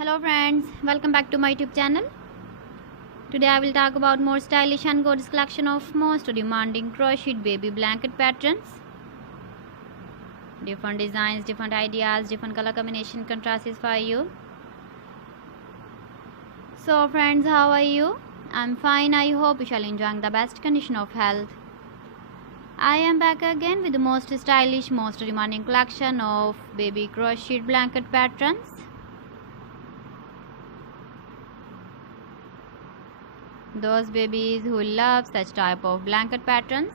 Hello friends, welcome back to my YouTube channel. Today I will talk about more stylish and gorgeous collection of most demanding crocheted baby blanket patterns. Different designs, different ideas, different color combination contrasts for you. So friends, how are you? I'm fine. I hope you shall enjoy the best condition of health. I am back again with the most stylish, most demanding collection of baby crocheted blanket patterns. Those babies who love such type of blanket patterns.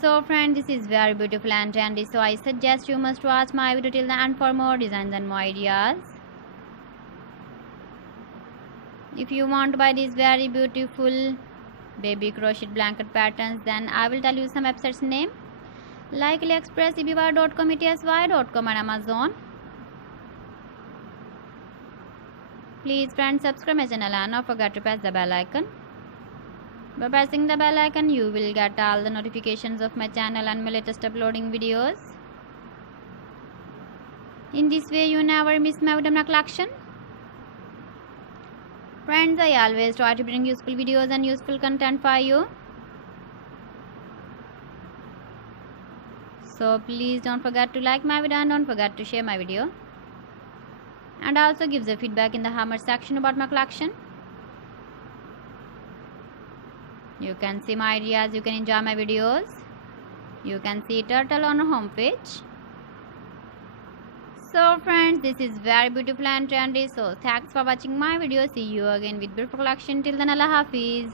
So friends, this is very beautiful and trendy, so I suggest you must watch my video till the end for more designs and more ideas. If you want to buy these very beautiful baby crocheted blanket patterns, then I will tell you some websites name like AliExpress, eBay.com, ETSY.com and Amazon. Please friends, subscribe my channel and don't forget to press the bell icon. By pressing the bell icon, you will get all the notifications of my channel and my latest uploading videos. In this way, you never miss my video collection. Friends, I always try to bring useful videos and useful content for you. So please don't forget to like my video and don't forget to share my video. And also give the feedback in the comment section about my collection. You can see my ideas, you can enjoy my videos. You can see turtle on our home page. So friends, this is very beautiful and trendy. So thanks for watching my video. See you again with beautiful collection. Till then, Allah Hafiz.